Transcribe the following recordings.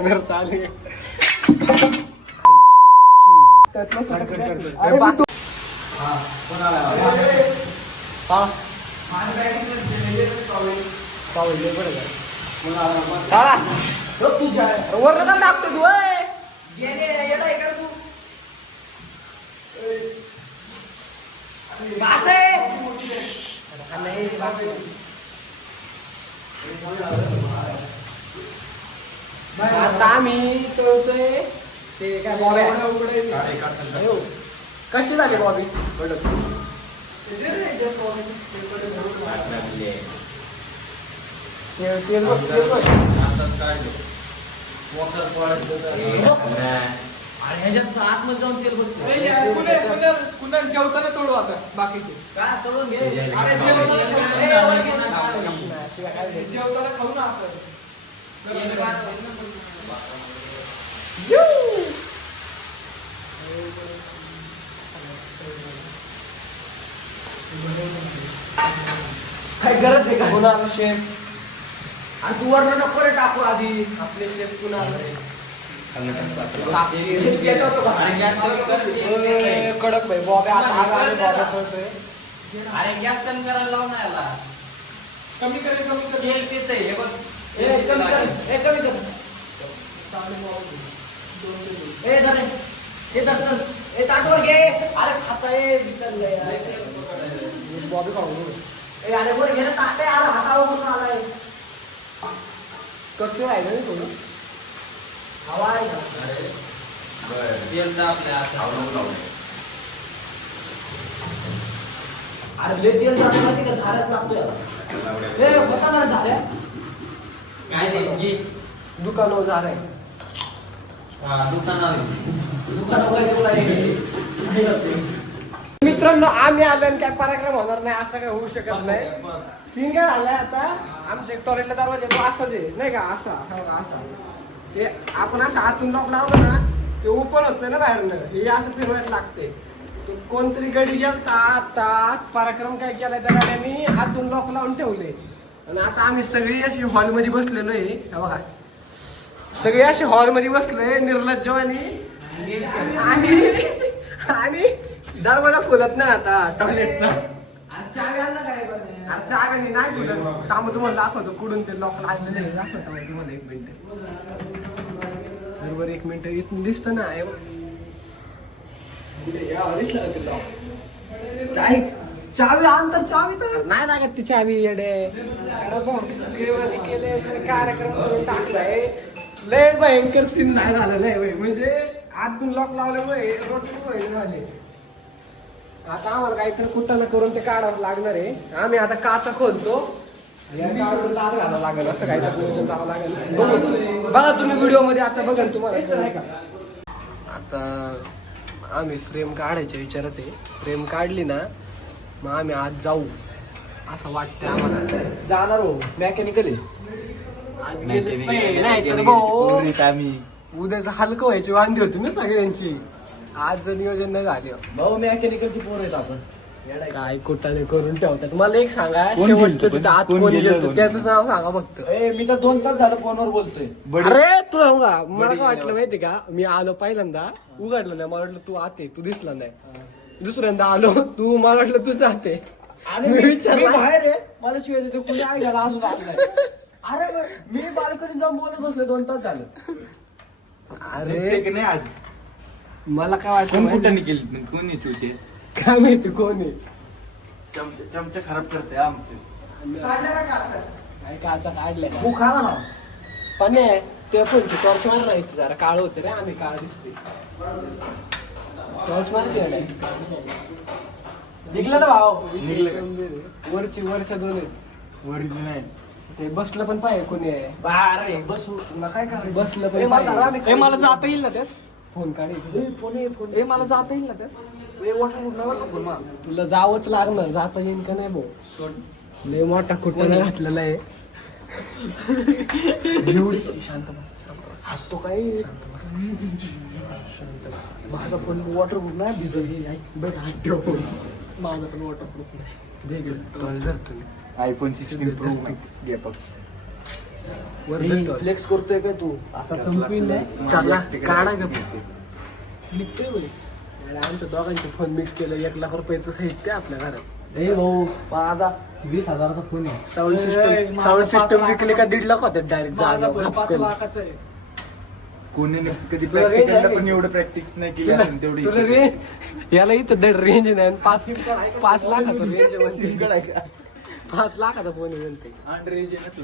Camera चालू आहे. वरनं का टाकतो तू? आता आम्ही चळतोय ते काय बॉबी कशी झाली बॉबी? ह्याच्यात आतमध्ये जाऊन तेल बसतो. कुणाल जेवताना तोडू आता बाकीचे काय तळून घे. जेवताना खाऊ ना आपण. काय गरज आहे का? कुणाल शेफ आणि तू वरण नको रे टाकू आधी. आपले शेफ कुणाल कडक भाई बॉबी आता. अरे गॅस कमी करायला लाव ना याला. कमी कर तेल तेच आहे हे बघ. कमी कर. हे ताटवर घे. अरे खाताय विचारलंय बॉबी खाऊ अरे वर घे ना ताटे. अरे हातावर करून आलाय. कच्चे आहे ना थोडं हवा आहे का? तेल आपल्या अरे लय तेल जातं माहिती का? झाल्याच लागतो याला. होता ना झाल्या काय नाही. दुकान झालंय. मित्रांनो आम्ही आलो आणि काय पराक्रम होणार नाही असं काय होऊ शकत नाही. सीन काय झालाय आता आमच्या टॉयलेटला दरवाजा तो असाच आहे नाही का? असा ते आपण असं आतून लॉक लावलं ना ते ओपन होत नाही ना बाहेरनं. हे असं फिरवायला लागते. कोणतरी गडी गेलता आता पराक्रम काय केलाय त्या गाड्यांनी आतून लॉक लावून ठेवले. आणि आता आम्ही सगळी अशी हॉलमध्ये बसलेलो आहे. बघा सगळे असे हॉलमध्ये बसलोय निर्लज्जवानी आणि दरवाजा खोलत नाही आता टॉयलेटचा. चाव्याने नाही खोलत. त्यामुळे तुम्हाला दाखवतो कुठून ते लॉक लागलेलं आहे. दाखवतो तुम्हाला 1 मिनिट. बरोबर 1 मिनिट इथून दिसतं ना. चावी अंतर चावी तर नाही लागत ती चावी येडे. केले कार्यक्रम करून टाकलाय. लय भयंकर सीन नाही झालेलं आहे म्हणजे आतून लॉक लावल्यामुळे रोटी झाले. आता आम्हाला काहीतरी कुठं करून ते काढावं लागणार आहे. आम्ही आता काचा खोलतो लाद घालावं लागेल. असं काहीतरी नियोजन करावं लागेल. बघा तुम्ही व्हिडिओ मध्ये आता बघाल तुम्हाला. आता आम्ही फ्रेम काढायच्या विचारात आहे. फ्रेम काढली ना मग आम्ही आज जाऊ असं वाटतं आम्हाला. जाणार हो मेकॅनिकल आहे. उद्याच हलकं व्हायची वांदी होती ना सगळ्यांची. आज नियोजन नाही झाले भाऊ मेकॅनिकलची पोर आहेत आपण. काय कुठाने करून ठेवतात. मला एक सांगा शेवटचं तिथं आत कोण गेलं त्याचं नाव सांगा फक्त. मी तर 2 तास झालं फोनवर बोलतोय. अरे तुला सांगा मला काय वाटलं माहिती का? मी आलो पहिल्यांदा उघडलं नाही. मला वाटलं तू आते तू दिसला नाही. दुसऱ्यांदा आलो तू मला वाटलं तू जाते. आणि मी विचारलं बाहेर आहे मला शिवाय देतो कुठे ऐकायला अजून आलाय. अरे मी बाल्कनीत जाऊन बोलत बसले 2 तास झालं. अरे नाही आज मला काय वाटलं कुठे केली कोणी चुटे काय माहिती कोण आहे. चमचा खराब करते आमचे. काय काचा काढलाय तू खा ना. पण ते पण टॉर्च मार नाही जरा काळ होते रे. आम्ही काळ दिसते टॉर्च मारते निघलं ना भाऊ. वरच्या 2 आहेत. वरची नाही ते बसलं पण पाहिजे कोणी आहे. अरे बसू तुला काय करायचं. बसलं पण पाहिजे. मला जाता येईल ना त्यात. फोन काढायचं फोन मला जाता येईल ना त्यात. तुला जावंच लागणार. जाता येईल का नाही भाऊ. लय मोठा कुठं घातलेला आहे. शांत हसतो काय. माझा फोन वॉटरप्रूफ नाही भिजत. बघ हात ठेव. माझा पण वॉटरप्रूफ नाही. आयफोन 16 प्रो मॅक्स घे फक्त. फ्लेक्स करतोय का तू असा चमकीन नाही चालला काढा का निघतोय म्हणे. आणि आमच्या दोघांचे फोन मिक्स केलं 1 लाख रुपयाचं साहित्य आपल्या घरात. ए भाऊ माझा 20,000चा फोन आहे. साऊंड सिस्टम विकले का 1.5 लाख होते डायरेक्ट माझा बरं 5 लाखाचा आहे. कोणी कधी तुला range practical ला आहे पण का? एवढं प्रॅक्टिस नाही केली असेल तेवढी तुला रेंज याला इथं दड रेंज नाही 5 लाखाचा रेंज 5 लाखाचा फोन आहे म्हणते. अंडर एज आहे ना तू.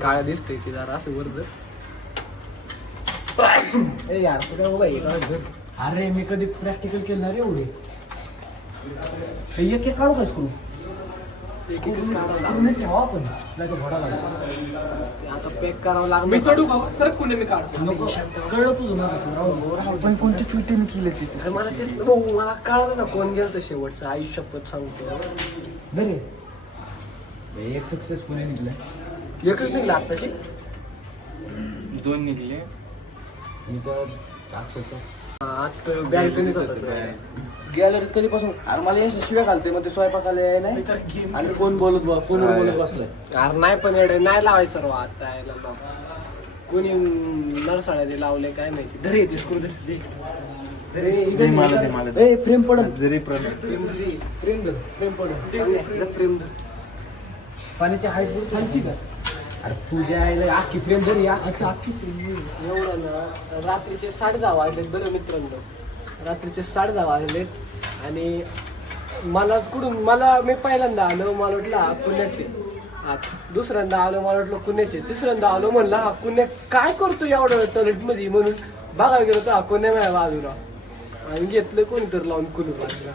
काळा दिसतोय की जरा असं वरद. ए यार तू काय बाई अरे मी कधी प्रॅक्टिकल केलं ना रे एवढे. एक एक काढू काय करू ठेवा आपण नाही तर घोडा लागला. आता पॅक करावं लागलं. मी चढू का सर कुणी मी काढतो कळलं तुझं ना पण कोणत्या चुतीने केलं तिचं तर मला तेच भाऊ मला कळलं ना कोण गेलं तर शेवटचं आयुष्यपत सांगतो. बरे एक सक्सेसफुल निघलं. एकच निघला आत्ताशी. 2 निघले. मी तर अक्षरशः आता बॅल्कनीच होता गॅलरीत कधीपासून अरे मला या शिव्या घालते मग ते स्वयंपाकाला याय नाही आणि फोनवर बोलत बसलाय. कारण नाही पण एवढे नाही लावायचं सर्व आता यायला लाव. कोणी नरसाळ्या ते लावले काय माहिती. धरी येते स्क्रू धरी दे मला दे. ए फ्रेम पडत जरी प्रश्न फ्रेम पडत फ्रेम पाण्याची हाईट खालची का अरे तुझ्या आईला अख्खी फ्रेम धरी अख्खी एवढं ना रात्रीचे 10:30 वाजलेत बरं मित्रांनो. रात्रीचे 10:30 वाजलेत आणि मला मी पहिल्यांदा आलो मला वाटलं हा पुण्याचे. दुसऱ्यांदा आलो मला वाटलं पुण्याचे. तिसऱ्यांदा आलो म्हणलं हा पुण्यात काय करतो एवढं टॉयलेटमध्ये म्हणून बघायला गेलो तर हा पुण्या माझ्या बाजूला आणि घेतलं कोणीतरी लावून कुलूप बाजूला.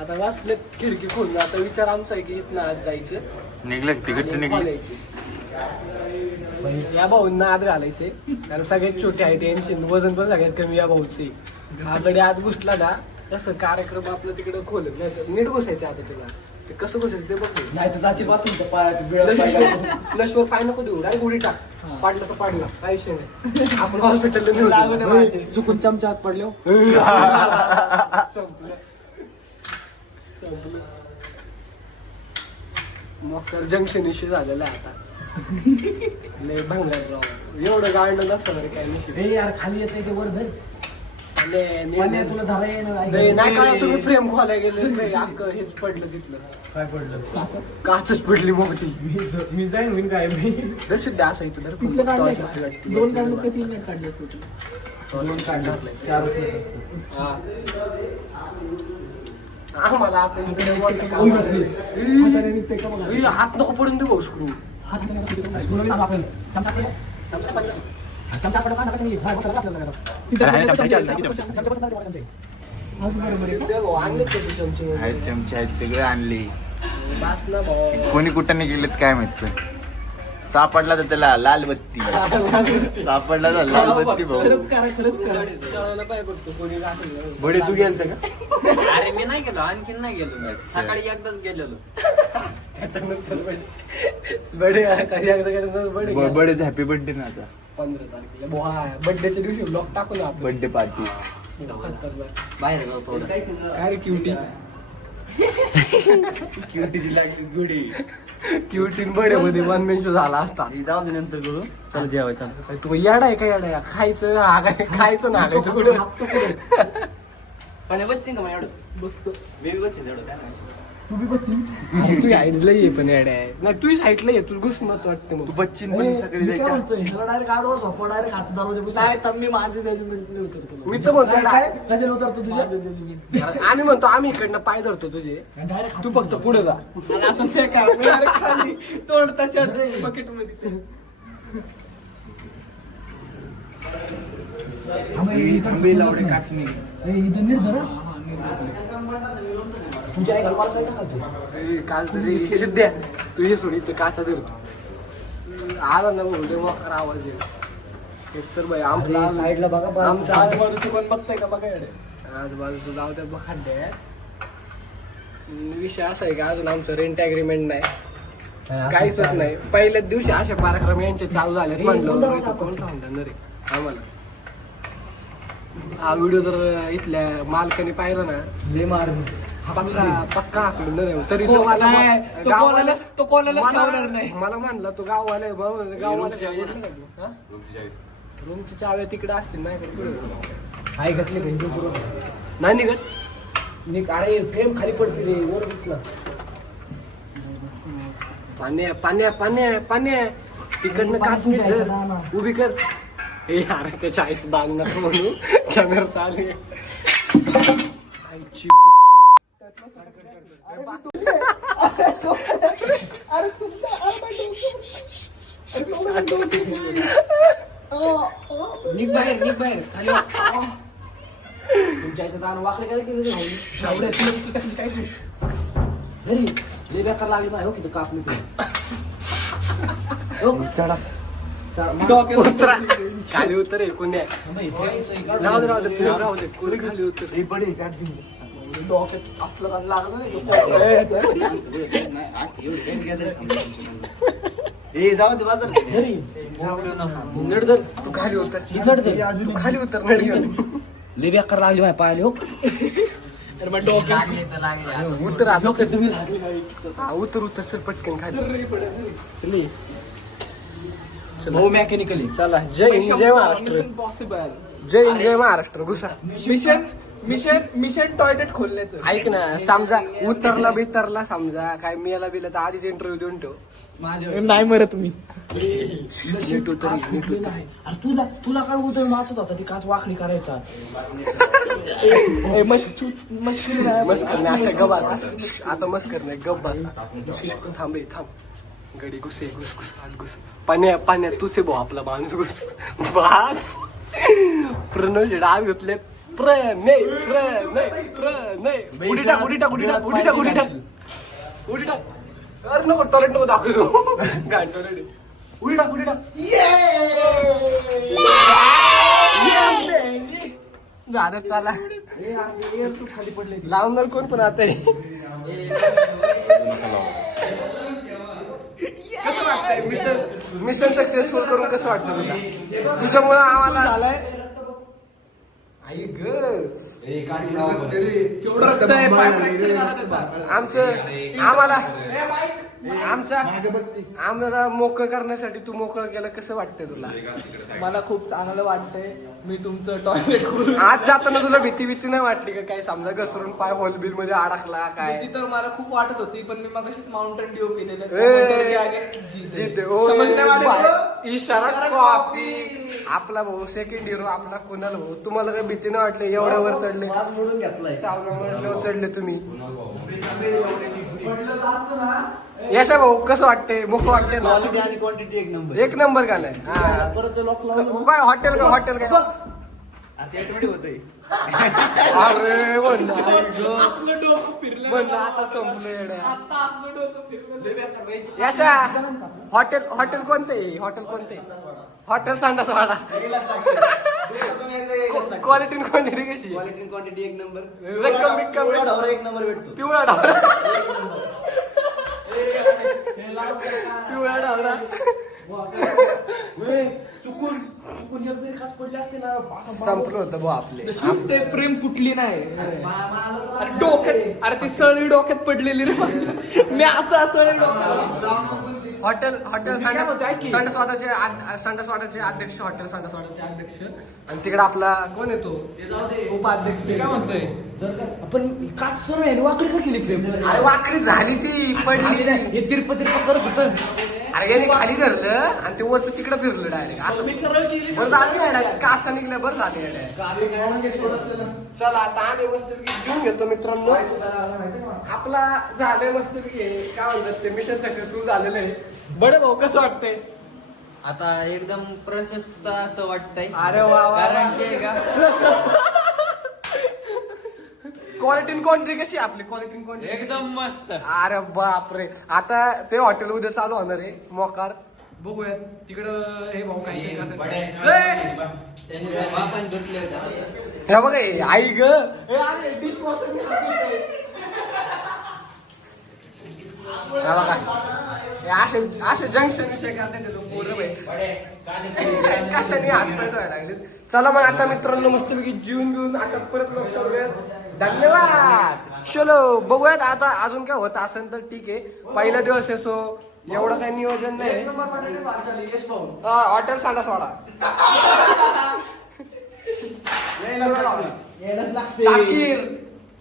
आता वाचले खिडकी खोलून. आता विचार आमचा आहे की इथनं आज जायचं निघलं तिकडचं निघलं. या भाऊंना आत घालायचे कारण सगळ्यात छोटे आहेत यांचे वजन पण सगळ्यात कमी या भाऊचे. आतडे आत घुसला ना कसं कार्यक्रम आपलं तिकडे खोलत नाही तर नीट घुसायचं. आता तुला ते कसं घुसायचं ते बघ. नाही तर जाची बाथरूमच्या पायात फ्लशवर पाय नको देऊ डायरेक्ट उडी टाक. पाडला तर पाडला काही विषय नाही. आपण हॉस्पिटलला चुकून चमचा हात पडले संपलं. मकर जंक्शन इश्यू झालेला आहे आता. लय भंगार राव एवढं गाडलं नसतं काय नाही. ए यार खाली येते ते वर धर तुला धरा येणार नाही कळलं तुम्ही फ्रेम खोलाय गेले अख्ख हेच पडलं तिथलं. काय पडलं काचच पडली मोठी. मी जाईन मी काय मी दर्शक द्या असायचं तर 2 काढले का 3 नाही काढले टोटल. 2 काढले 4च नाही असतं. आम्हाला आता इकडे हात नको पडून दे भाऊ स्क्रू. चमचा पडला कसं आणले चमचे आहेत चमचे आहेत सगळे आणले. बास ना भाऊ. कोणी कुठं नाही गेलेत काय माहित. सापडला तर त्याला लाल बत्ती. सापडला तर लाल बत्ती भाऊ. खरंच करा कळायला पाहिजे बघतो कोणी दाखवलं. बडे तू गेलत का? अरे मी नाही गेलो आणखीन नाही गेलो सकाळी एकदाच गेलेलो. त्याच्यानंतर बडे कधी एकदा केलं बडे बडेच हॅपी बर्थडे ना आता. 15 तारखेला बड्डेच्या दिवशी ब्लॉग टाकू ना आपण. Birthday party. बाहेर जाऊ थोडं. काय रे क्युटी क्युटीची लागली गुडी. क्युटीन बडे मध्ये 1 मेन्शन झाला असता. जाऊ दे नंतर करू. चल जेवायचं. तू येडा आहे का येडा आहे? खायचं खायचं ना खायचं कुठं. पण बच्चे का एवढं बसतो बेबी बच्चे एवढं काय नाही. तू बी बच्चन तू हाईटला ये पण येडा आहे नाही तू हाईटला ये तू घुस मत वाटते मग. तू बच्चीन पण सगळे जायच्या. डायरेक्ट आडवा झोपा डायरेक्ट हात दरवाजे काय तर मी माझे जजमेंट उतरतो. मी तर म्हणतो काय कशाला उतरतो तुझ्या आम्ही म्हणतो आम्ही इकडनं पाय धरतो तुझे डायरेक्ट तू फक्त पुढे जा. असं फेका खाली तोड त्याच्या बकेट मध्ये. इथं नीट धर तुझ्या आई घालवायला काय टाकतो ए, काल तरी सिद्ध्या तू हे सोड इथं काचा धरतो. आला ना भाऊ लय मोकार आवाज येईल. एक तर बाई आमचा साईडला बघा आमच्या आजूबाजूचे कोण बघताय का बघा येडे. आजूबाजूचं जाऊ त्या खड्डे आहेत. विषय असा आहे की अजून आमचं रेंट अग्रीमेंट नाही काहीच नाही. पहिल्याच दिवशी असे कार्यक्रम यांचे चालू झालेत म्हणलं इथं कोण राहून देणार आहे आम्हाला. हा व्हिडिओ जर इथल्या मालकाने पाहिला ना ले मार पक्का हाकलून नाही तरी तो तो मला नाही, तो गाववाला कोणालाच ठेवणार नाही. मला म्हणला तो गाववाला आहे बा, म्हणलं गाववाला रूमची चाव्या तिकडे असतील नाही हाय घातली काही नाही निघत अरे फ्रेम खाली पडते रे वर घेतला पाण्या पाण्या पाण्या पाण्या तिकडनं काच नीट उभी कर ए यार त्याच्या आईच बांध नको म्हणून कॅमेरा चालू आहे. आईची निघ बाहेर निघ बाहेर खाली तुमच्या आईचं दान वाकडे काय केलं घरी लय बेकार लागली नाही हो की कापली चढा उतरा खाली उतर आहे कोणी राहू दे राहू दे फिरून राहू दे कोणी खाली उतर डोक्यात असलं का लागलं ए जाऊ दे बाजार घरी नडदर तू खाली उतर तू खाली उतर नडदर लय बेकार लागली माझ्या पायाला हो अरे मग डोक्यात लागले तर लागले उतर आता तुम्ही हा उतर उतर चल पटकन खाली चली भाऊ मेकॅनिकली चला जय हिंद जय महाराष्ट्र मिशन पॉसिबल. जय हिंद जय महाराष्ट्र घुसा मिशन टॉयलेट खोलण्याचं. ऐक ना समजा उतरला बितरला समजा काय मिळाला बिला तर आधीच इंटरव्ह्यू देऊन ठेव नाही मरत मी. नीट उतर नीट उतर अरे तुला काय उदर वाचत होता ती काच वाकडी करायचा मस्किल नाही. मस्कर नाही आता गबार आता मस्कर नाही गप बसा थांब रे थांब गडी घुसे घुस घुस आत घुस पाण्या तुझे भाऊ आपला माणूस घुस बास प्रणव डाव घेतले प्रणय उडी टाक उडी टाक उडी टाक उडी टाक उडी टाक उडी टाक अरे नको टॉयलेट नको दाखवतो गाण टॉयलेट उडी टाक उडी टाक झालं चला तू खाली पडले लावणार कोण पण आता कसं वाटतंय मिशन सक्सेसफुल करून कसं वाटतं तुला तुझ्यामुळे आम्हाला झालंय आई ग केवढं रक्त आहे, पाय fracture झाला त्याचा. आम्हाला मोकळं करण्यासाठी तू मोकळं केलं कसं वाटतंय तुला मला खूप चांगलं वाटतंय. मी तुमचं टॉयलेट खोलून आज जाताना तुला भीती नाही वाटली का काय समजा घसरून पाय होलबिल मध्ये अडकला काय भीती तर मला खूप वाटत होती, पण मी मगाशीच माउंटेन ड्यू केलेलं. ए, माउंटेन के आगे जीते. जिथे, ओय, समजने वाले बाय. को इशारा कॉफी आपला भाऊ सेकंड हिरो आपला कुणाल भाऊ तुम्हाला काही भीती नाही वाटली एवढ्या वर चढले म्हणून घेतलाय सावगावर चढले तुम्ही यशा भाऊ कसं वाटतंय मोकळं वाटतंय ना क्वालिटी आणि क्वांटिटी एक नंबर एक नंबर का नाही हा. परत लॉक लावून काय हॉटेल काय आता ऑटोमॅटिक होतंय अरे म्हणलं आपलं डोकं फिरलं. म्हणलं आता संपलं येड्या. आता आपलं डोकं फिरलं. यशा हॉटेल कोणते हॉटेल सांडासवाडा क्वालिटी क्वांटिटी कशी क्वालिटी आणि क्वांटिटी एक नंबर रक्कम बिक्कम एक नंबर भेटतो पिवळा डावरा पिवळा डावरा चुकून एक जरी खास पडले असते ना संपलं होतं भाऊ आपले नशीब ते फ्रेम फुटली नाही. अरे डोक्यात, अरे ती सळी डोक्यात पडलेली रे. मी असं सळी डोक्यात. हॉटेल संडासवाडाचे अध्यक्ष हॉटेल संडासवाडाचे अध्यक्ष आणि तिकडे आपला कोण येतो उपाध्यक्ष काय म्हणतोय आपण काच सरळ आहे वाकडी का केली प्रेम अरे वाकडी झाली ती पडली हे तिरपा करत होतं अरे याने खाली धरलं आणि ते वरचं तिकडे फिरलं डायरेक्ट असं बरं झालं नाही काचा निघल्या बरं झाले चला आता आम्ही मस्तपैकी घेऊन घेतो मित्रांनो आपला झालंय मस्तपैकी काय म्हणतात ते मिशन सक्सेसफुल झालेलं आहे बडे भाऊ कसं वाटतंय आता एकदम प्रशस्त असं वाटतंय. अरे वा वा कारण की का क्वालिटी क्वांटिटी कशी आहे आपली क्वालिटी क्वांटिटी एकदम मस्त. अरे बापरे आता ते हॉटेल उद्या चालू होणार आहे मोकार बघूयात तिकडं हे भाऊ काय त्यांनी बापान धुतले होते. हे बघ हे, आई ग हे अरे, dishwasher ने हात धुतोय. हे बघा हे असे जंक्शन विषय करते ते लोक पोरं बाई. कशाने हात पाय धुवायला लागले चला मग आता मित्रांनो मस्तपैकी जीवन घेऊन आता परत लोक चालूयात धन्यवाद. चलो बघूयात आता अजून काय होत असेल तर ठीक आहे. पहिला दिवस आहे सो एवढं काही नियोजन नाही. हॉटेल सांडा सोडा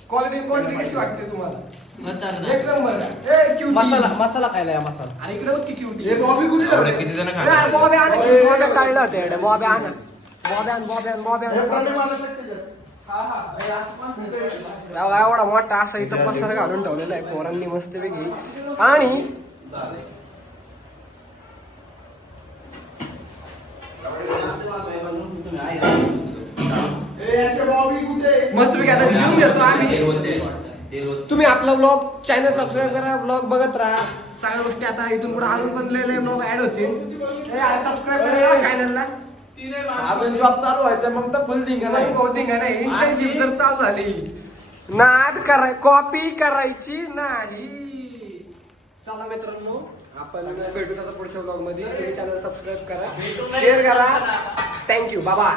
क्वालिटी कशी वाटते तुम्हाला? एक नंबर. मसाला खायला या मसाला. आणि इकडे बघ किती क्यूटी. बॉबी आणा की बॉबी काढला होते. बॉबी आणा. बॉबी आण. एवढा मोठा असा इथं पसार घालून ठेवलेला आहे पोरांनी मस्तपैकी. आणि मस्तपैकी आता जेवून घेतो आम्ही. तुम्ही आपला ब्लॉग चॅनल सबस्क्राईब करा. ब्लॉग बघत राहा. सगळ्या गोष्टी आता इथून पुढे अजून पण लय ब्लॉग ऍड होतील. सबस्क्राईब करा चॅनलला. अजून जॉब चालू व्हायचा मग तर फुल धिंगा नाही. नाही इंटर्नशिप जर चालू झाली नाद कराय कॉपी करायची नाही. चला मित्रांनो आपण भेटू आता पुढच्या ब्लॉग मध्ये. तुम्ही चॅनल सबस्क्राईब करा, शेअर करा. थँक्यू. Bye bye.